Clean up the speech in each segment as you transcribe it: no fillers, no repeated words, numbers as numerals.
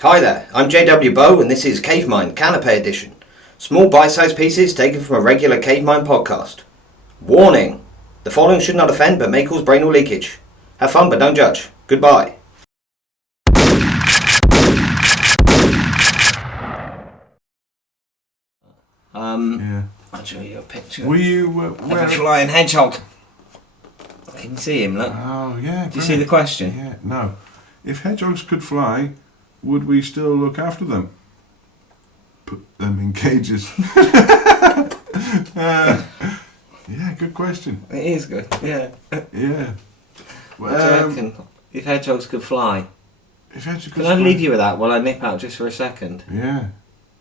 Hi there, I'm JW Bow and this is Cave Mind Canapé Edition. Small bite-sized pieces taken from a regular Cave Mind podcast. Warning! The following should not offend but may cause brain or leakage. Have fun but don't judge. Goodbye. I'll show you a picture. Were you of a flying hedgehog. Can you see him, look? Oh, yeah. Do you see the question? Yeah, no. If hedgehogs could fly, would we still look after them? Put them in cages. Yeah, good question. It is good, yeah. Yeah. What do you reckon? If hedgehogs could fly? If hedgehogs could Can I fly? leave you with that while I nip out just for a second? Yeah.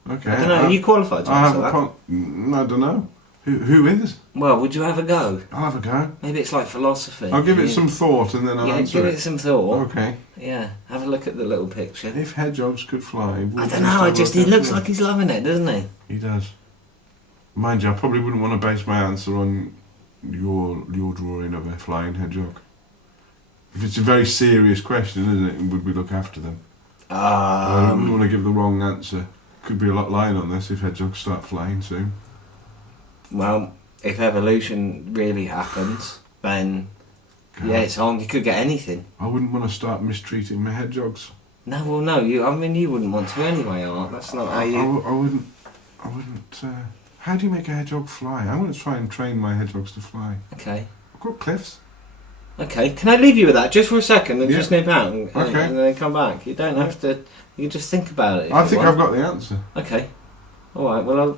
Okay. I don't know, are you qualified to answer that? I don't know. Who is? Well, would you have a go? I'll have a go. Maybe it's like philosophy. I'll give it some thought and then I'll answer give it some thought. Okay. Yeah, have a look at the little picture. If hedgehogs could fly, would I we don't know, still he look looks after like he's loving it, doesn't he? He does. Mind you, I probably wouldn't want to base my answer on your drawing of a flying hedgehog. If it's a very serious question, isn't it? Would we look after them? I wouldn't want to give the wrong answer. Could be a lot lying on this if hedgehogs start flying soon. Well, if evolution really happens, then God. yeah, it's on. You could get anything. I wouldn't want to start mistreating my hedgehogs. No, well, no. You wouldn't want to anyway, Art. That's not how you. I wouldn't. How do you make a hedgehog fly? I'm going to try and train my hedgehogs to fly. Okay. I've got cliffs. Okay. Can I leave you with that just for a second and Yeah. just nip out and then come back? You don't have to. You can just think about it. I think I've got the answer. Okay. All right. Well,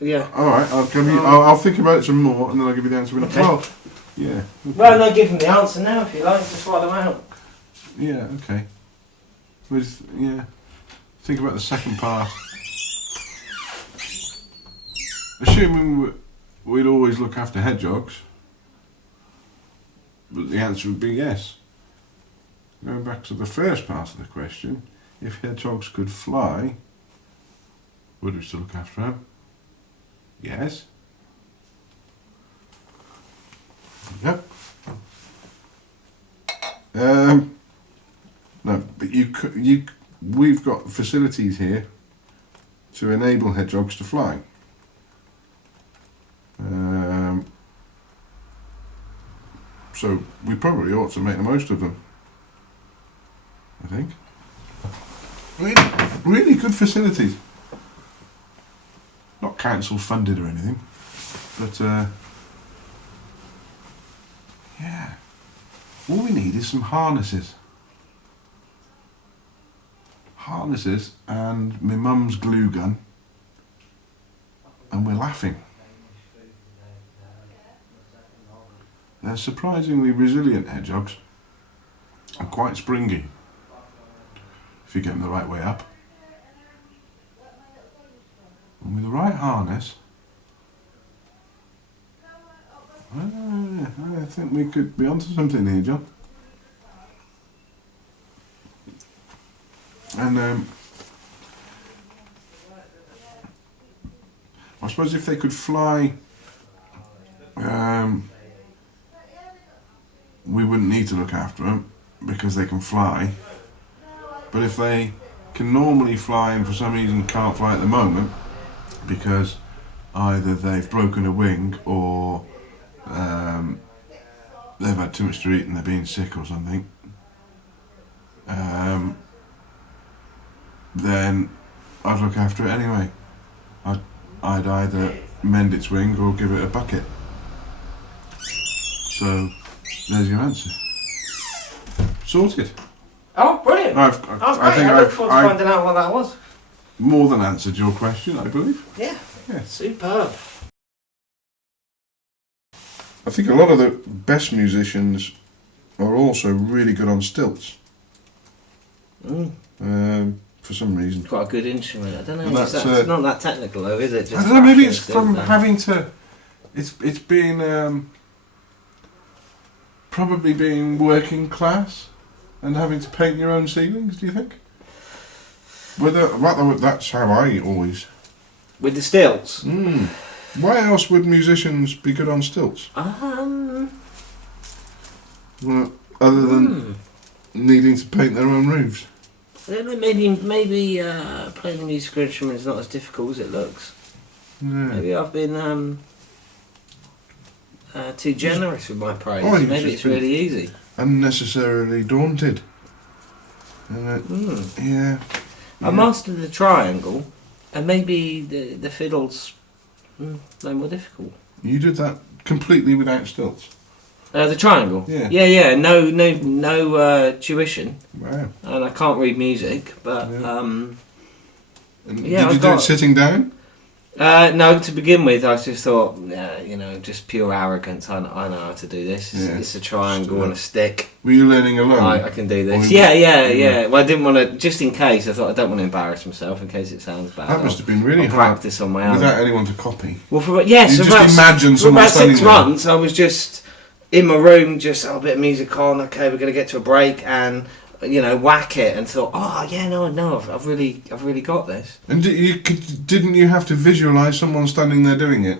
yeah. All right. I'll think about it some more, and then I'll give you the answer. Okay. Well, yeah. Okay. Well, no, give them the answer now if you like. Just fly them out. Yeah. Okay. Think about the second part. Assuming we'd always look after hedgehogs, but the answer would be yes. Going back to the first part of the question, if hedgehogs could fly, would we still look after them? Yes. Yep. No, but we've got facilities here to enable hedgehogs to fly. So we probably ought to make the most of them. I think. Really good facilities. Not council funded or anything, but yeah. All we need is some harnesses. Harnesses and my mum's glue gun, and we're laughing. They're surprisingly resilient hedgehogs and quite springy if you get them the right way up. And with the right harness, I think we could be onto something here, John. And I suppose if they could fly, we wouldn't need to look after them because they can fly. But if they can normally fly and for some reason can't fly at the moment because either they've broken a wing or they've had too much to eat and they're being sick or something, then I'd look after it anyway. I'd either mend its wing or give it a bucket. So there's your answer. Sorted. Oh, brilliant! I look forward to finding out what that was. More than answered your question, I believe. Yeah. Yeah. Superb. I think a lot of the best musicians are also really good on stilts. For some reason. Quite a good instrument. I don't know. And It's that's, not that technical though, is it? Just I don't know. Maybe thrashing it's from still, having to. It's being probably being working class and having to paint your own ceilings. Do you think? That's how I always. With the stilts. Why else would musicians be good on stilts? Um. Well, other than needing to paint their own roofs. I don't know, maybe playing a musical instrument is not as difficult as it looks. Yeah. Maybe I've been too generous with my praise. Oh, you've Maybe just it's been- really easy. Unnecessarily daunted. Yeah. I mastered the triangle, and maybe the fiddle's no more difficult. You did that completely without stilts. The triangle. Yeah. Yeah. No tuition, Wow. and I can't read music, but Yeah. And And yeah, did you do it sitting down? no. To begin with, I just thought, just pure arrogance. I know how to do this. Yeah. It's a triangle and a stick. Were you learning alone? I can do this. Or- Yeah. Well, I didn't want to. Just in case, I thought I don't want to embarrass myself. In case it sounds bad. That must have been really I'll hard. practice on my own. Without anyone to copy. Well, for yes, You for just about, imagine for someone about standing 6 there. months, I was just in my room, just a bit of music on. Okay, we're gonna get to a break, and whack it, and thought, oh yeah, no, I've really got this. And didn't you have to visualise someone standing there doing it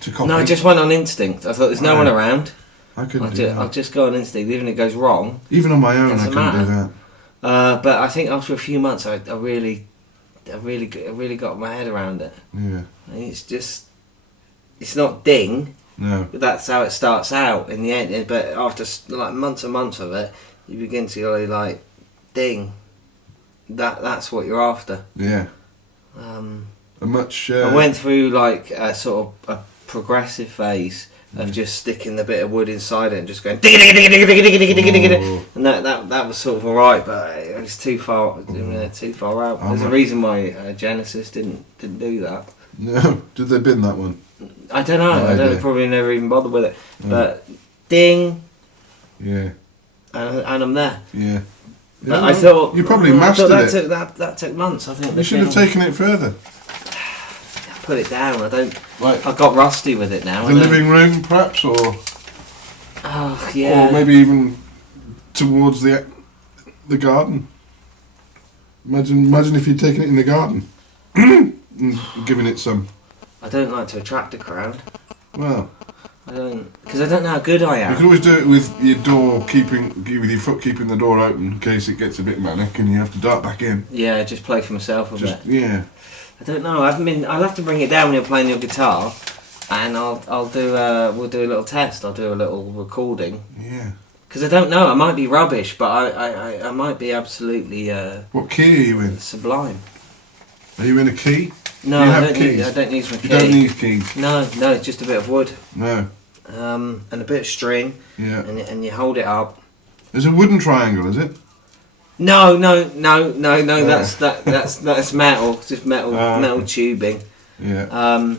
to copy? No, I just went on instinct. I thought there's no Right. one around. I couldn't do I'll that. just go on instinct, even if it goes wrong. Even on my own, I Doesn't couldn't do matter. that. But I think after a few months, I really got my head around it. Yeah. And it's not ding. No. But that's how it starts out in the end. But after like months and months of it, you begin to go like, ding. That's what you're after. Yeah. A much. I went through like a sort of a progressive phase of just sticking the bit of wood inside it and just going dig dig dig dig dig dig dig dig dig dig, Oh. and that was sort of alright, but it was too far out. There's a reason why Genesis didn't do that. No. Did they bin that one? I don't know. No I don't idea. probably never even bothered with it. But ding, Yeah. and I'm there. Yeah. But Yeah, I thought you probably I mastered thought it. that took months. I think You should have taken it further. put it down. Like I got rusty with it now. the living room, perhaps, or Yeah. or maybe even towards the garden. Imagine if you'd taken it in the garden and given it some. I don't like to attract a crowd. Well, Because I don't know how good I you am. could always do it with your with your foot keeping the door open in case it gets a bit manic and you have to dart back in. Yeah, just play for myself a bit. Yeah. I don't know. I'll have to bring it down when you're playing your guitar, and we'll do a little test. I'll do a little recording. Yeah. Because I don't know. I might be rubbish, but I might be absolutely What key are you in? sublime. Are you in a key? No, You I have don't keys. need. I don't use my key. You don't need keys. No, it's just a bit of wood, No. and a bit of string, Yeah. and you hold it up. There's a wooden triangle, is it? No. That's metal. It's just metal tubing. Yeah.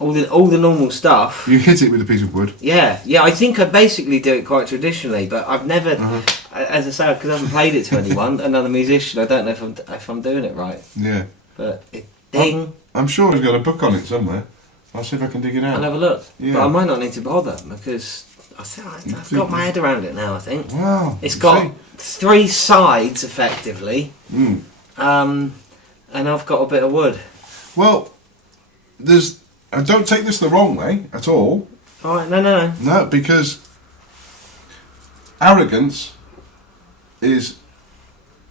All the normal stuff. You hit it with a piece of wood. Yeah. I think I basically do it quite traditionally, but I've never, Uh-huh. as I say, because I haven't played it to anyone, another musician. I don't know if I'm doing it right, Yeah. but ding. I'm sure he's got a book on it somewhere. I'll see if I can dig it I'll out. have a look. Yeah. But I might not need to bother because I've got my head around it now. I think Wow. it's you got 3 sides effectively, see. Mm. and I've got a bit of wood. Well, I don't take this the wrong way at all. All right, no. No, because arrogance is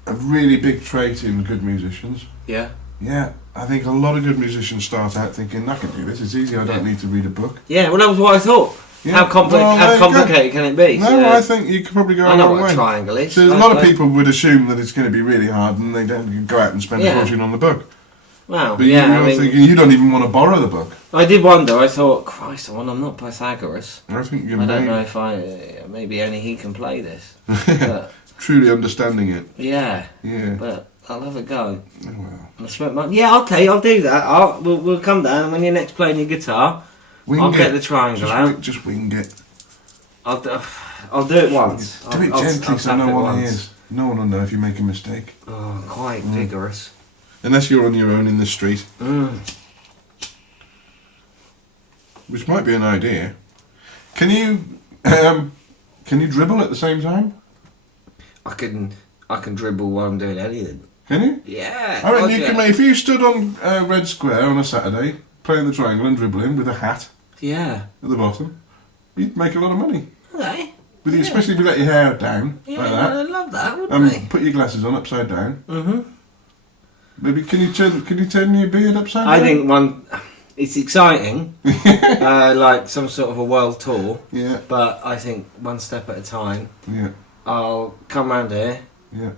a really big trait in good musicians. Yeah. Yeah, I think a lot of good musicians start out thinking, I can do this, it's easy, I don't need to read a book. Yeah, well, that was what I thought. Yeah. How Well, there how you go. complicated can it be? No, So, I think you could probably go I a know long what a way. triangle is. So a lot of people would assume that it's going to be really hard and they don't go out and spend a Yeah. fortune on the book. Wow. But Yeah, you're thinking you don't even want to borrow the book. I did wonder. I thought, Christ, I'm not Pythagoras. I think you're I don't know if maybe only he can play this. But, truly understanding it. yeah, Yeah. but I'll have a go. Oh, well. I spent money. Yeah, okay, I'll do that. We'll come down, and when you're next playing your guitar, Wing I'll it. get the triangle out. Just wing it. I'll do it once. Do it I'll gently so tap no it one once. hears. No one will know if you make a mistake. Oh, quite vigorous. Unless you're on your own in the street, Mm. which might be an idea. Can you dribble at the same time? I can dribble while I'm doing anything. Can you? Yeah. I reckon God, you yeah. can make, if you stood on Red Square on a Saturday, playing the triangle and dribbling with a hat Yeah. at the bottom, you'd make a lot of money. Okay. With especially if you let your hair down Yeah, like that. I love that, wouldn't I? Put your glasses on upside down. Mm-hmm. Maybe can you turn your beard upside down? I think it's exciting, like some sort of a world tour. Yeah. But I think one step at a time. Yeah. I'll come round here. Yeah.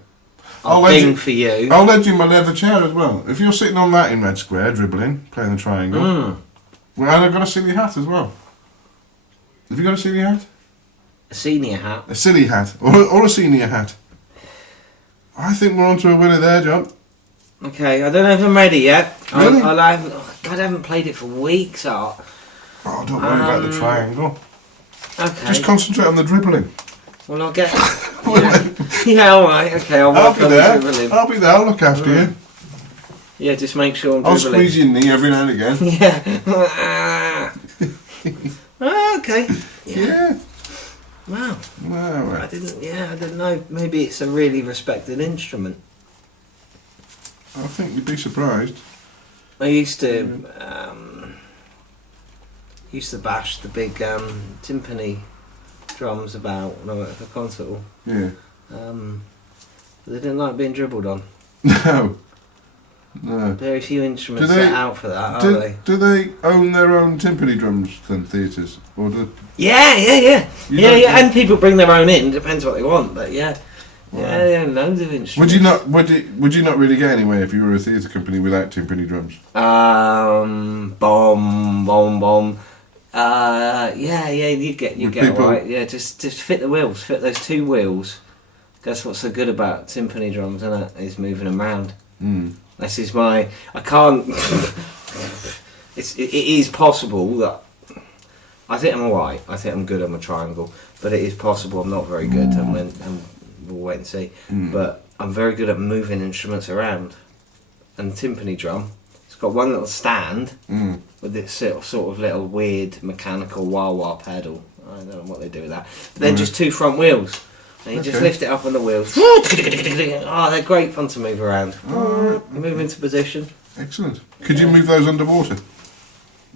I'll ding for you. I'll lend you my leather chair as well. If you're sitting on that in Red Square, dribbling, playing the triangle. Mm. Well, and I've got a silly hat as well. Have you got a silly hat? A senior hat. A silly hat. Or a senior hat. I think we're on to a winner there, John. Okay, I don't know if I'm ready yet. Really? I haven't played it for weeks, Art. Oh, don't worry about the triangle. Okay. Just concentrate on the dribbling. Well, I'll get... yeah, alright, okay, I'll work on the dribbling. I'll be there, I'll look after you. Yeah, just make sure I'm I'll dribbling. squeeze your knee every now and again. Yeah. Okay. Yeah. Wow. Well, I didn't know. Maybe it's a really respected instrument. I think you'd be surprised. I used to bash the big timpani drums about when I went to the concert hall. Yeah. But they didn't like being dribbled on. No. No. Very few instruments Do they- set out for that, are they? Do they own their own timpani drums then, theatres? Or do Yeah. You don't- And people bring their own in. Depends what they want, but yeah. Wow. Yeah, they own loads of instruments. Would you not really get anywhere if you were a theatre company without timpani drums? Bomb. Yeah, you get Would it people- right. Yeah, just fit the wheels, fit those two wheels. That's what's so good about timpani drums, isn't it? Is moving them around. Mm. This is I can't. it is possible that I think I'm alright. I think I'm good on my triangle, but it is possible I'm not very good, and we'll wait and see. Mm. But I'm very good at moving instruments around, and the timpani drum. It's got one little stand Mm. with this sort of little weird mechanical wah-wah pedal. I don't know what they do with that. But then just two front wheels. And you just Okay. lift it up on the wheels. Oh, they're great fun to move around. Alright. Move into position. Excellent. Could you move those underwater?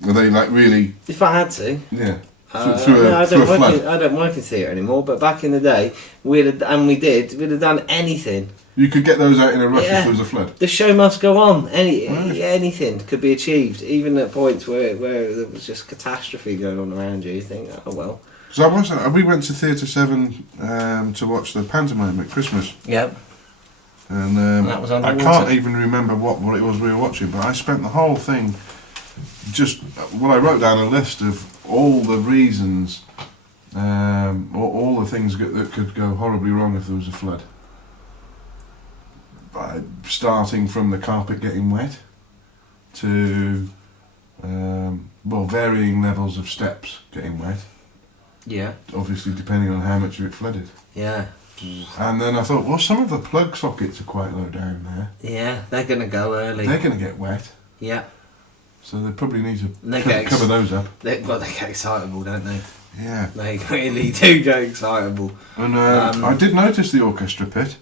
Are they like really? If I had to. Yeah. I Through a flood. I don't work in theatre anymore, but back in the day, we'd have done anything. You could get those out in a rush Yeah. if there was a flood. The show must go on. Right. Anything could be achieved, even at points where there was just catastrophe going on around you. You think, oh well. So we went to Theatre 7 to watch the pantomime at Christmas. Yep. And That was I underwater. can't even remember what it was we were watching, but I spent the whole thing I wrote down a list of all the reasons, all the things that could go horribly wrong if there was a flood. Starting from the carpet getting wet to varying levels of steps getting wet, Yeah. obviously depending on how much of it flooded. Yeah. And then I thought, well, some of the plug sockets are quite low down there. Yeah. They're gonna go early. They're going to get wet, Yeah. so they probably need to They get cover those up. They get excitable, don't they? Yeah. They really do get excitable. And I did notice the orchestra pit,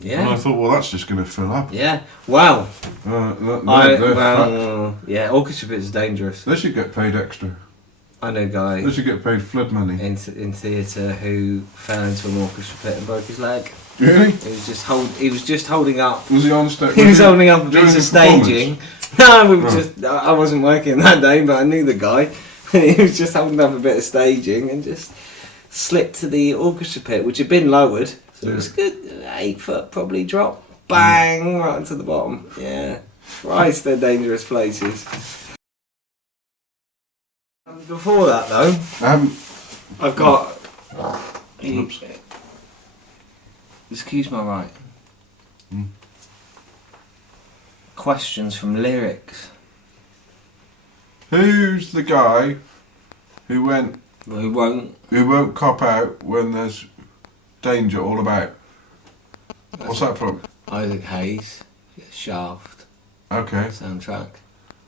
and I Yeah. thought, well, that's just going to fill up. Yeah. Wow. They orchestra pits is dangerous. should get paid extra. I know a guy They should get paid flood money. in theatre who fell into an orchestra pit and broke his leg. Really? He was just holding up. Was he on stage? He was holding up a during piece of the performance? staging. No, we were Oh. just. I wasn't working that day, but I knew the guy. And he was just holding up a bit of staging and just slipped to the orchestra pit, which had been lowered. So it was good. 8 foot probably drop. Bang! Right into the bottom. Yeah. Christ, they're dangerous places. Before that, though, I've got. Oops. Excuse my right. Hmm. Questions from lyrics. Who's the guy who Who won't? won't cop out when there's danger all about? What's that from? Isaac Hayes. Shaft. Okay. Soundtrack.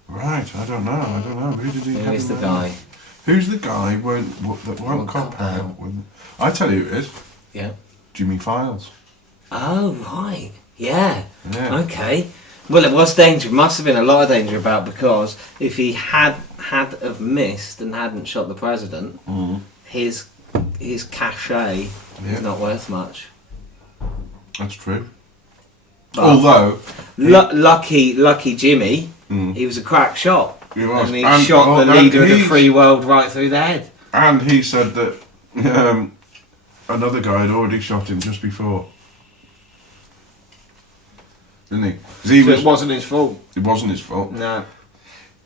Right, I don't know. Who did he Who have is in the mind? guy? Who's the guy that won't cop out when... I tell you who it is. Yeah. Jimmy Files. Oh, right. Yeah. Yeah. Okay. Well, it was danger. Must have been a lot of danger about, because if he had have missed and hadn't shot the president, Mm. his his cachet is not worth much. That's true. But Although lucky Jimmy, he was a crack shot. He was. And he shot the leader of the free world right through the head. And he said that another guy had already shot him just before. Didn't he? 'Cause It wasn't his fault. It wasn't his fault. No.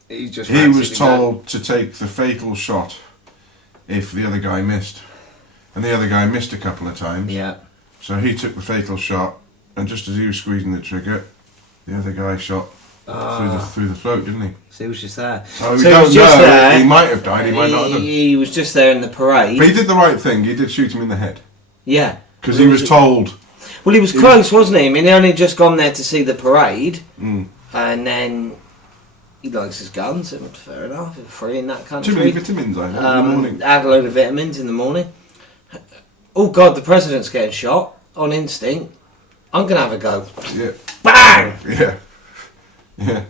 He was told to take the fatal shot if the other guy missed. And the other guy missed a couple of times. Yeah. So he took the fatal shot, and just as he was squeezing the trigger, the other guy shot through the throat, didn't he? So he was just there. So we don't know. There. He might have died, he might not have done. He was just there in the parade. But he did the right thing. He did shoot him in the head. Yeah. Because he was told... Well, he was close, wasn't he? I mean, he only just gone there to see the parade. Mm. And then he likes his guns, and fair enough, free in that country. Too many vitamins, I know, in the morning. Add a load of vitamins in the morning. Oh, God, the president's getting shot on instinct. I'm going to have a go. Yeah. Bang! Yeah. Yeah.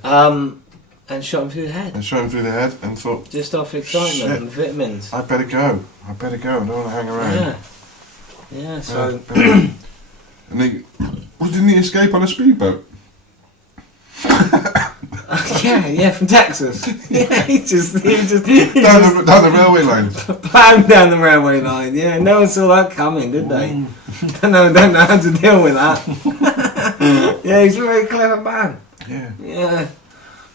And shot him through the head. And shot him through the head and thought... Just off excitement Shit. and vitamins. I better go. I don't want to hang around. Yeah. Yeah, so... And didn't he escape on a speedboat? yeah, from Texas. Yeah, he just down the railway lines. Plowed down the railway line. Yeah, no one saw that coming, did they? Don't know how to deal with that. Yeah, he's a very clever man. Yeah.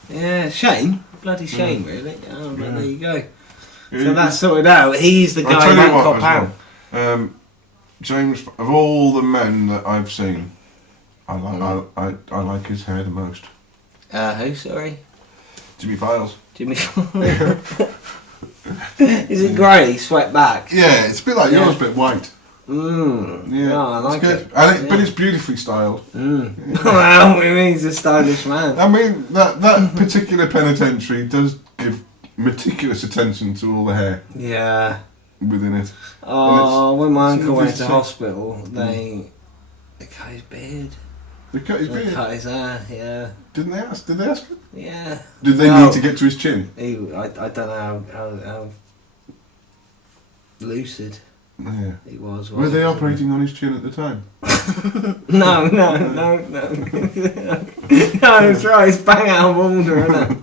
Yeah. Shame, bloody shame, really. Oh, but there you go. So that's sorted out. He's the guy that got pound. James, of all the men that I've seen, I like his hair the most. Who? Sorry. Jimmy Files. Jimmy. Is it grey, swept back? Yeah, it's a bit like yours, but white. Yeah, I like it. But it's beautifully styled. Well, he's a stylish man. I mean, that particular penitentiary does give meticulous attention to all the hair. Yeah. Within it. Oh, when my uncle went to hospital, they cut his beard. They cut his beard? They cut his hair, yeah. Did they ask him? Yeah. Did they need to get to his chin? I don't know how lucid he was. Were they operating on his chin at the time? No. No, it's right, it's bang out of order, isn't it?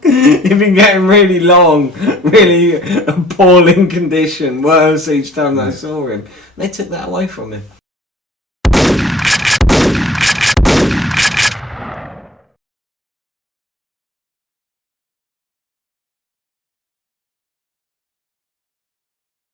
He'd been getting really long, really appalling condition, worse each time I saw him. They took that away from him.